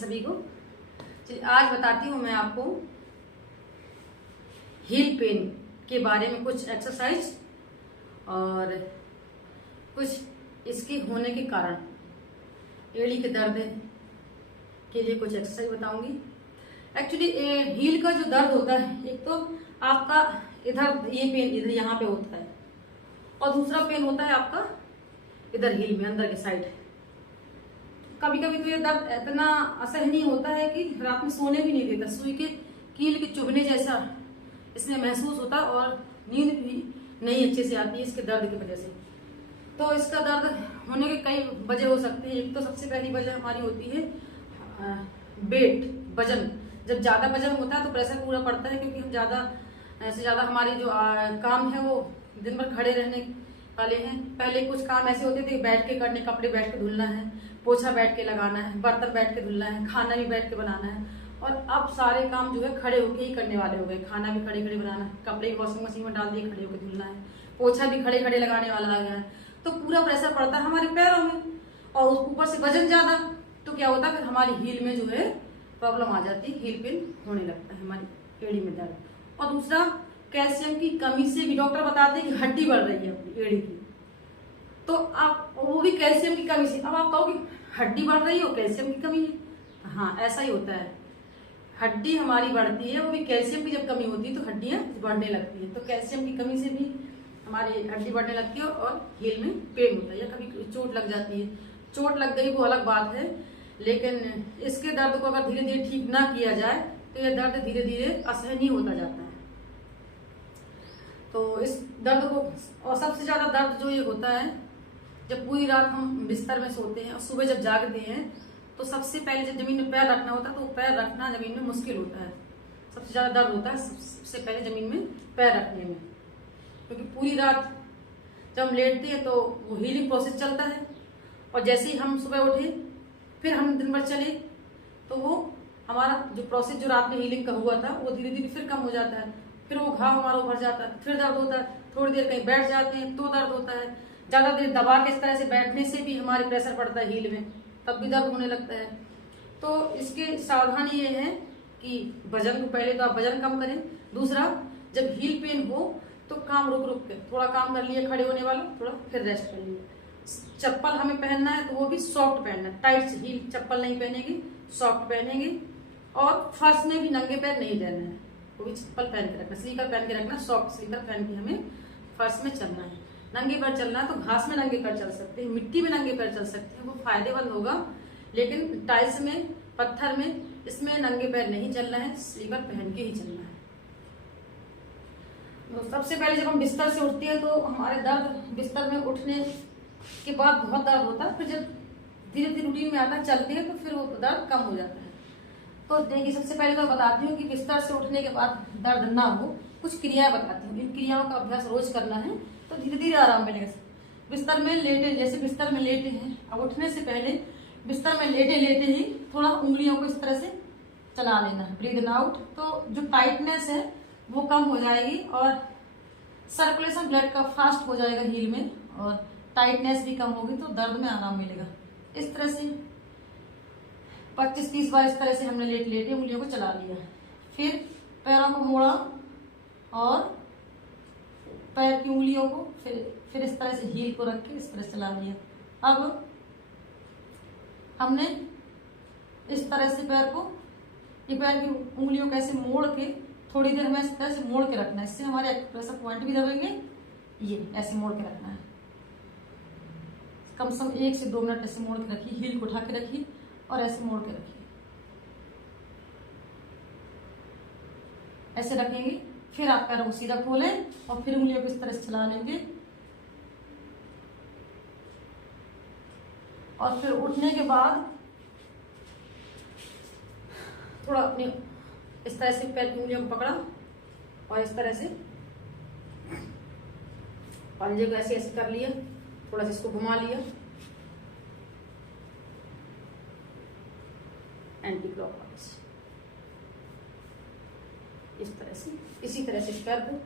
सभी को। चलिए आज बताती हूँ मैं आपको हील पेन के बारे में कुछ एक्सरसाइज और कुछ इसके होने के कारण, एड़ी के दर्द के लिए कुछ एक्सरसाइज बताऊंगी। एक्चुअली हील का जो दर्द होता है, एक तो आपका इधर ये पेन इधर यहाँ पे होता है और दूसरा पेन होता है आपका इधर हील में अंदर के साइड। कभी कभी तो ये दर्द इतना असहनीय होता है कि रात में सोने भी नहीं देता, सुई के कील के चुभने जैसा इसमें महसूस होता है और नींद भी नहीं अच्छे से आती है इसके दर्द की वजह से। तो इसका दर्द होने के कई वजह हो सकते हैं। एक तो सबसे पहली वजह हमारी होती है वेट, वजन। जब ज्यादा वजन होता है तो प्रेशर पूरा पड़ता है, क्योंकि हम ज्यादा से ज्यादा हमारी जो काम है वो दिन भर खड़े रहने वाले हैं। पहले कुछ काम ऐसे होते थे बैठ के करने, कपड़े बैठ के धुलना है, पोछा बैठ के लगाना है, बर्तन बैठ के धुलना है, खाना भी बैठ के बनाना है। और अब सारे काम जो है खड़े होके ही करने वाले हो गए। खाना भी खड़े खड़े बनाना है, कपड़े भी वॉशिंग मशीन में डाल दिए खड़े होकर धुलना है, पोछा भी खड़े खड़े लगाने वाला आ गया है। तो पूरा प्रेशर पड़ता है हमारे पैरों में और ऊपर से वजन ज्यादा, तो क्या होता है फिर हमारी हील में जो है प्रॉब्लम आ जाती है, हील पेन होने लगता है, हमारी एड़ी में दर्द। और दूसरा कैल्शियम की कमी से भी डॉक्टर बताते हैं कि हड्डी बढ़ रही है अपनी एड़ी की, तो आप वो भी कैल्शियम की कमी से। अब आप कहोगे हड्डी बढ़ रही है और कैल्शियम की कमी है। हाँ, ऐसा ही होता है, हड्डी हमारी बढ़ती है, वो भी कैल्शियम की जब कमी होती है तो हड्डियां बढ़ने लगती है। तो कैल्शियम की कमी से भी हमारी हड्डी बढ़ने लगती है और हील में पेन होता है या कभी चोट लग जाती है। चोट लग गई वो अलग बात है, लेकिन इसके दर्द को अगर धीरे धीरे ठीक ना किया जाए तो यह दर्द धीरे धीरे असहनीय होता जाता है। तो इस दर्द को, और सबसे ज्यादा दर्द जो ये होता है जब पूरी रात हम बिस्तर में सोते हैं और सुबह जब जागते हैं तो सबसे पहले जब जमीन में पैर रखना होता है तो पैर रखना जमीन में मुश्किल होता है। सबसे ज्यादा दर्द होता है सबसे पहले जमीन में पैर रखने में, क्योंकि पूरी रात जब हम लेटते हैं तो वो हीलिंग प्रोसेस चलता है और जैसे ही हम सुबह उठे फिर हम दिन भर चले तो वो हमारा जो प्रोसेस जो रात में हीलिंग का हुआ था वो धीरे धीरे फिर कम हो जाता है। फिर वो घाव हमारा उभर जाता है, फिर दर्द होता है। थोड़ी देर कहीं बैठ जाते हैं तो दर्द होता है। ज्यादा देर दबा के इस तरह से बैठने से भी हमारे प्रेशर पड़ता है हील में, तब भी दर्द होने लगता है। तो इसके सावधानी ये है कि वजन को, पहले तो आप वजन कम करें। दूसरा, जब हील पेन हो तो काम रुक रुक के थोड़ा काम कर लिया, खड़े होने वाला थोड़ा फिर रेस्ट कर लिया। चप्पल हमें पहनना है तो वो भी सॉफ्ट पहनना है, टाइट हील चप्पल नहीं पहनेंगे, सॉफ्ट पहनेंगे। और फर्श में भी नंगे पैर नहीं रहना है, वो भी चप्पल पहन के रखना, स्लीपर पहन के रखना, सॉफ्ट स्लीपर पहन के हमें फर्श में चलना है। नंगे पैर चलना है तो घास में नंगे पैर चल सकते हैं, मिट्टी में नंगे पैर चल सकते हैं, वो फायदेमंद होगा। लेकिन टाइल्स में, पत्थर में, इसमें नंगे पैर नहीं चलना है, स्लीपर पहन के ही चलना है। तो सबसे पहले जब हम बिस्तर से उठते हैं तो हमारे दर्द, बिस्तर में उठने के बाद बहुत दर्द होता है, फिर जब धीरे धीरे रूटीन में आता है, चलते हैं तो फिर वो दर्द कम हो जाता है। तो देखिए, सबसे पहले तो बताती हूँ कि बिस्तर से उठने के बाद दर्द ना हो, कुछ क्रियाएं बताती हूँ। इन क्रियाओं का अभ्यास रोज करना है तो धीरे धीरे आराम मिलेगा। बिस्तर में लेटे, जैसे बिस्तर में लेटे हैं, अब उठने से पहले बिस्तर में लेटे लेटे ही थोड़ा उंगलियों को इस तरह से चला लेना है, ब्रीद आउट। तो जो टाइटनेस है वो कम हो जाएगी और सर्कुलेशन ब्लड का फास्ट हो जाएगा हील में, और टाइटनेस भी कम होगी तो दर्द में आराम मिलेगा। इस तरह से 25-30 बार इस तरह से हमने लेट लेटे उंगलियों को चला लिया। फिर पैरों को मोड़ा और पैर की उंगलियों को फिर इस तरह से हील को रख के इस तरह से चला लिया। अब हमने इस तरह से पैर को, ये पैर की उंगलियों को ऐसे मोड़ के थोड़ी देर हमें इस तरह से मोड़ के रखना है, इससे हमारे प्रेशर पॉइंट भी दबेंगे। ये ऐसे मोड़ के रखना है, कम से कम 1 से 2 मिनट ऐसे मोड़ के रखिए, हील को उठा के रखिए और ऐसे मोड़ के रखिए। ऐसे रखेंगे, फिर आप पैरों को सीधा खोलें और फिर उंगलियों को इस तरह से चला लेंगे। और फिर उठने के बाद थोड़ा अपने इस तरह से पैर की उंगलियों को पकड़ा और इस तरह से पंजे को ऐसे ऐसे कर लिया, थोड़ा सा इसको घुमा लिया एंटी क्लॉकवाइज, इस तरह से। इसी तरह से पैर को,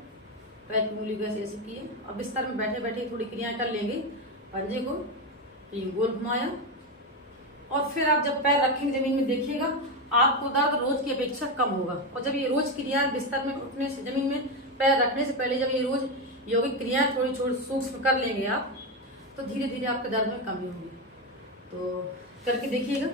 पैर की उंगली को ऐसे ऐसे किए और बिस्तर में बैठे बैठे थोड़ी क्रियाएं कर लेंगे। पंजे को गोल घुमाया और फिर आप जब पैर रखेंगे जमीन में, देखिएगा आपको दर्द रोज की अपेक्षा कम होगा। और जब ये रोज क्रिया बिस्तर में उठने से, जमीन में पैर रखने से पहले जब ये रोज यौगिक क्रियाएं थोड़ी थोड़ी सूक्ष्म कर लेंगे आप, तो धीरे धीरे आपके दर्द में कमी होगी। तो करके देखिएगा।